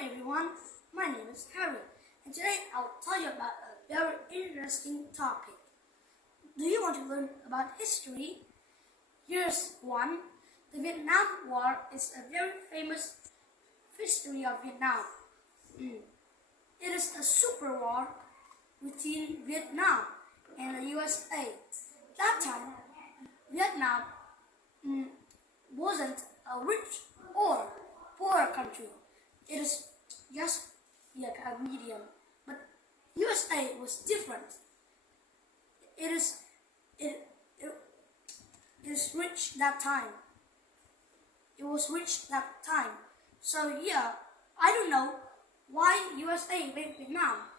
everyone, my name is Harry, and today I'll tell you about a very interesting topic. Do you want to learn about history? Here's one. The Vietnam War is a very famous history of Vietnam. It is a super war between Vietnam and the USA. That time, Vietnam wasn't a rich or poor country. It is just like a medium. But USA was different. It is rich that time. It was rich that time. So yeah, I don't know why USA invaded Vietnam.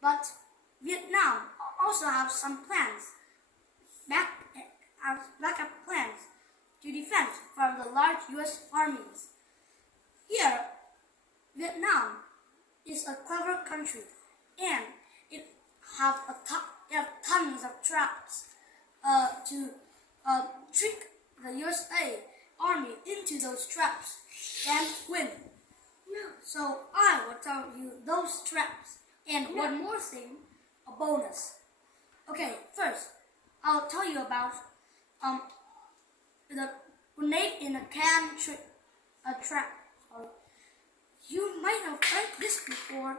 But Vietnam also have some plans, backup plans to defend from the large US armies. Here, Vietnam is a clever country and it have tons of traps to trick the USA army into those traps and win. So I will tell you those traps and one more thing, a bonus. Okay, first I'll tell you about the grenade in a can trap. You might have heard this before,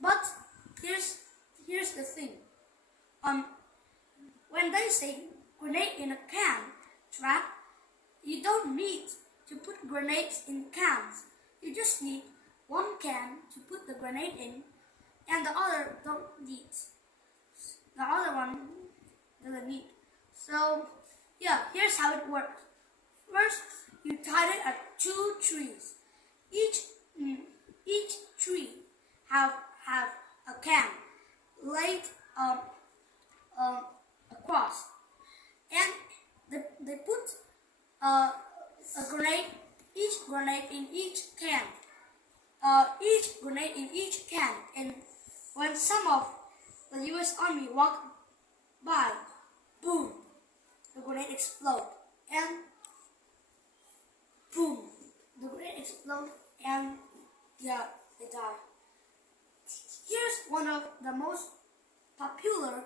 but here's the thing. When they say grenade in a can trap, you don't need to put grenades in cans. You just need one can to put the grenade in, and the other don't need. The other one doesn't need. So yeah, here's how it works. First, you tie it at 2 trees. Each tree have a can laid across, and they put a grenade, each grenade in each can, and when some of the U.S. Army walk by, boom, the grenade explode, and boom, the grenade explode, and yeah, they die. Here's one of the most popular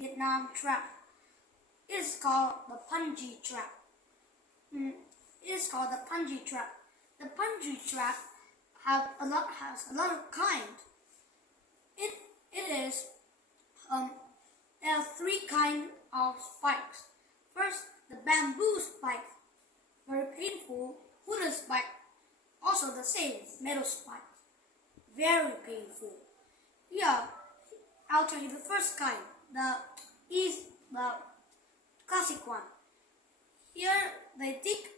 Vietnam trap. It's called the punji trap. It's called the punji trap. The punji trap has a lot of kind. There are 3 kinds of spikes. First, the bamboo spike, very painful. Wooden spike, also the same, metal spike, very painful. Yeah, I'll tell you the first kind, the classic one. Here they dig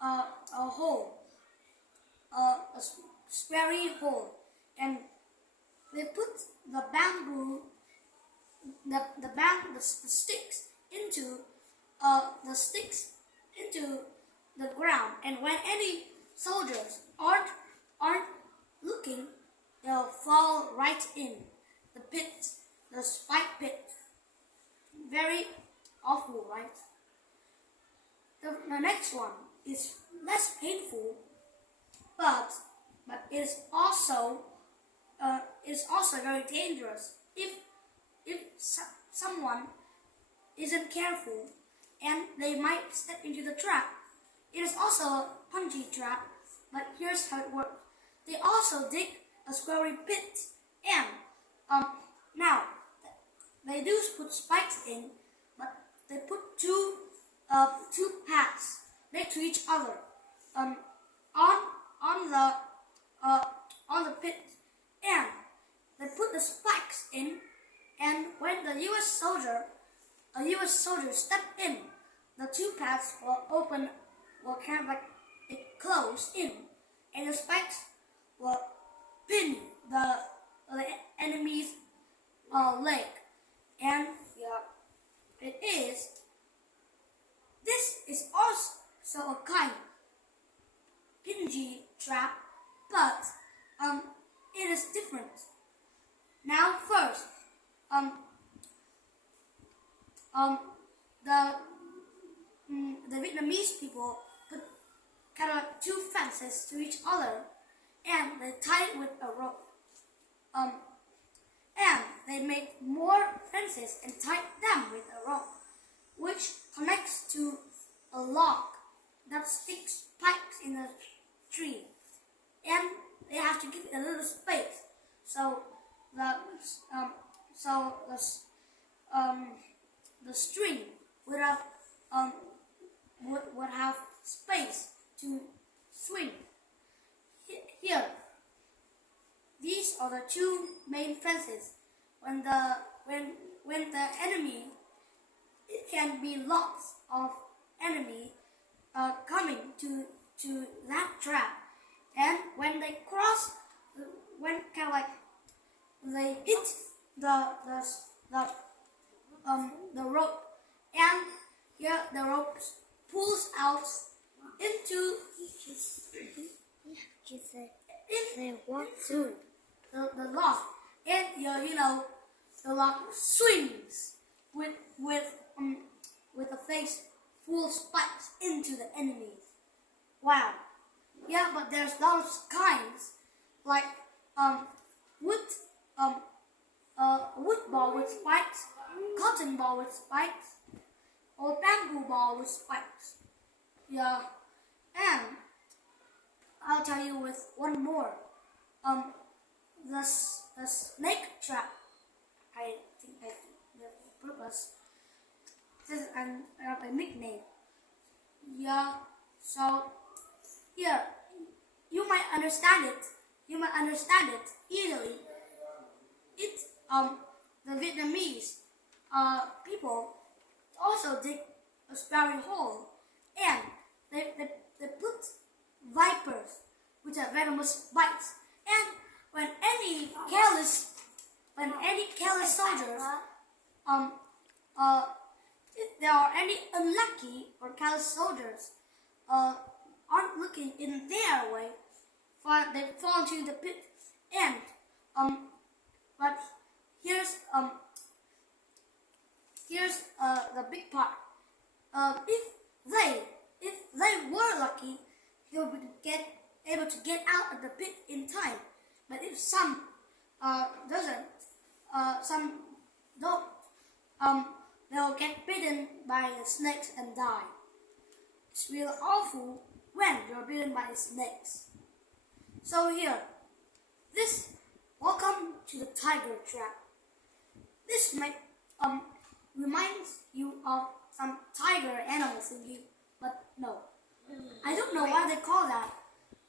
a hole, a square hole, and they put the bamboo, the sticks into the ground, and when any soldiers aren't looking, they'll fall right in the pit, the spike pit. Very awful, right? The next one is less painful, but it is also very dangerous if someone isn't careful, and they might step into the trap. It is also a punji trap, but here's how it works. They also dig a square pit, and now they do put spikes in, but they put two paths next to each other on the pit, and they put the spikes in, and when the U.S. soldier step in, the 2 paths will open, will kind of like it close in, and the spikes will pin the enemy's leg. And yeah, this is also a kind pingy trap, but it is different. Now first, the Vietnamese people put kind of two fences to each other, and they tie it with a rope. And they make more fences and tie them with a rope, which connects to a log that sticks pipes in a tree, and they have to give it a little space so the string would have space to swing. Here, these are the two main fences. When the enemy, it can be lots of enemy coming to that trap, and when they cross, when kind of like they hit the rope, and here the rope pulls out into the log, and the log swings with a face full of spikes into the enemy. Wow. Yeah, but there's lots of kinds, like wood ball with spikes, cotton ball with spikes, or bamboo ball with spikes. Yeah, and I'll tell you with one more. The snake trap. I think the purpose. This is a nickname. Yeah. So here, you might understand it. You might understand it easily. The Vietnamese people also dig a sparrow hole, and they put vipers, which are venomous bites. And when any careless soldiers, if there are any unlucky or careless soldiers, aren't looking in their way, they fall into the pit. And but here's the big part. If they were lucky, they would get able to get out of the pit in time. But if some some don't, they'll get bitten by the snakes and die. It's really awful when you're bitten by the snakes. So here, welcome to the tiger trap. This reminds you of some tiger animal thingy, but no. I don't know why they call that,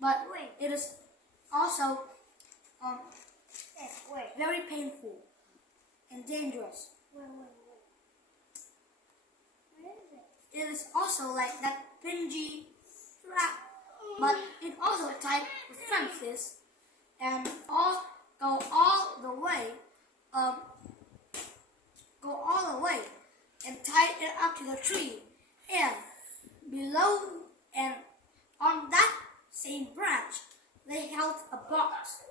but it is also very painful and dangerous. It is also like that pingy trap, but it also tied with fences and go all the way and tie it up to the tree, and below and on that same branch they held a box.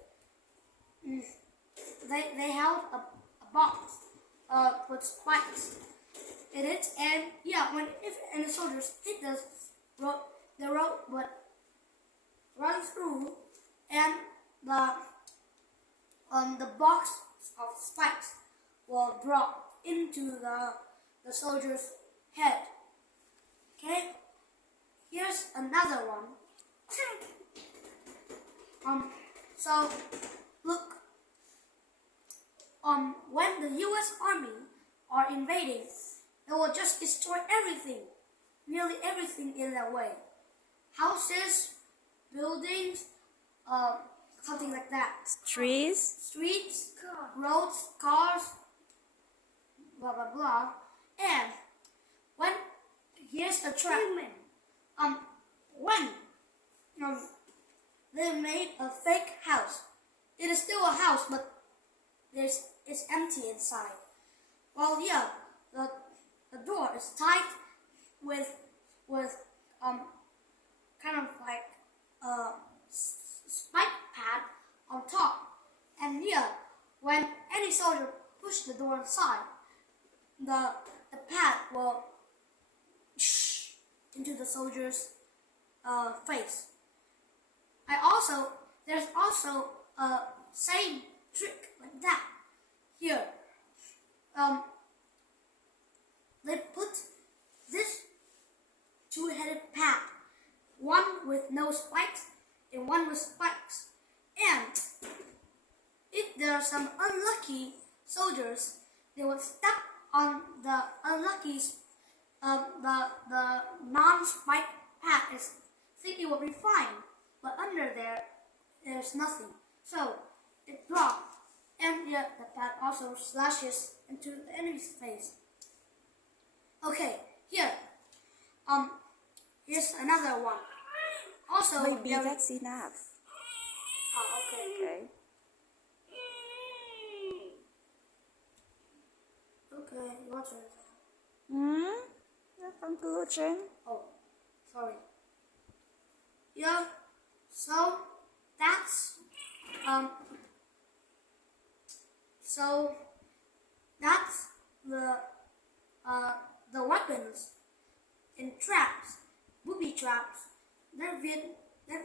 They held a box with spikes in it, and yeah, if any soldiers hit the rope would run through, and the box of spikes will drop into the soldier's head. Okay, here's another one. So look, when the U.S. Army are invading, they will just destroy everything, nearly everything in their way. Houses, buildings, something like that. Streets, roads, cars, blah blah blah. And here's the trap. When they made a fake house, it is still a house, but it's empty inside. Well, yeah, the door is tied with kind of like a spike pad on top, and here, when any soldier push the door inside, the pad will into the soldier's face. There's also a same trick like that. Here, they put this two-headed bat, one with no spikes and one with spikes. And if there are some unlucky soldiers, they will step on the unlucky, the non-spike pad. Think it will be fine, but under there's nothing. So it drops, and yet the pad also slashes into the enemy's face. Okay, here, here's another one. Also, maybe that's enough. Oh, okay. Okay. Okay, your turn. Conclusion. Oh, sorry. Yeah. So that's the weapons and traps, booby traps that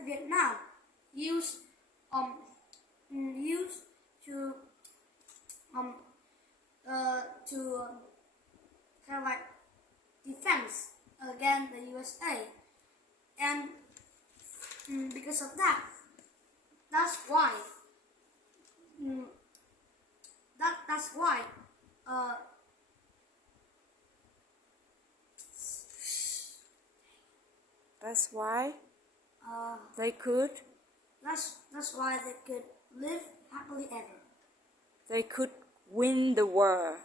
Vietnam used to kind of like defense against the USA, and because of that, that's why that's why They could. that's why they could live happily ever. They could win the war.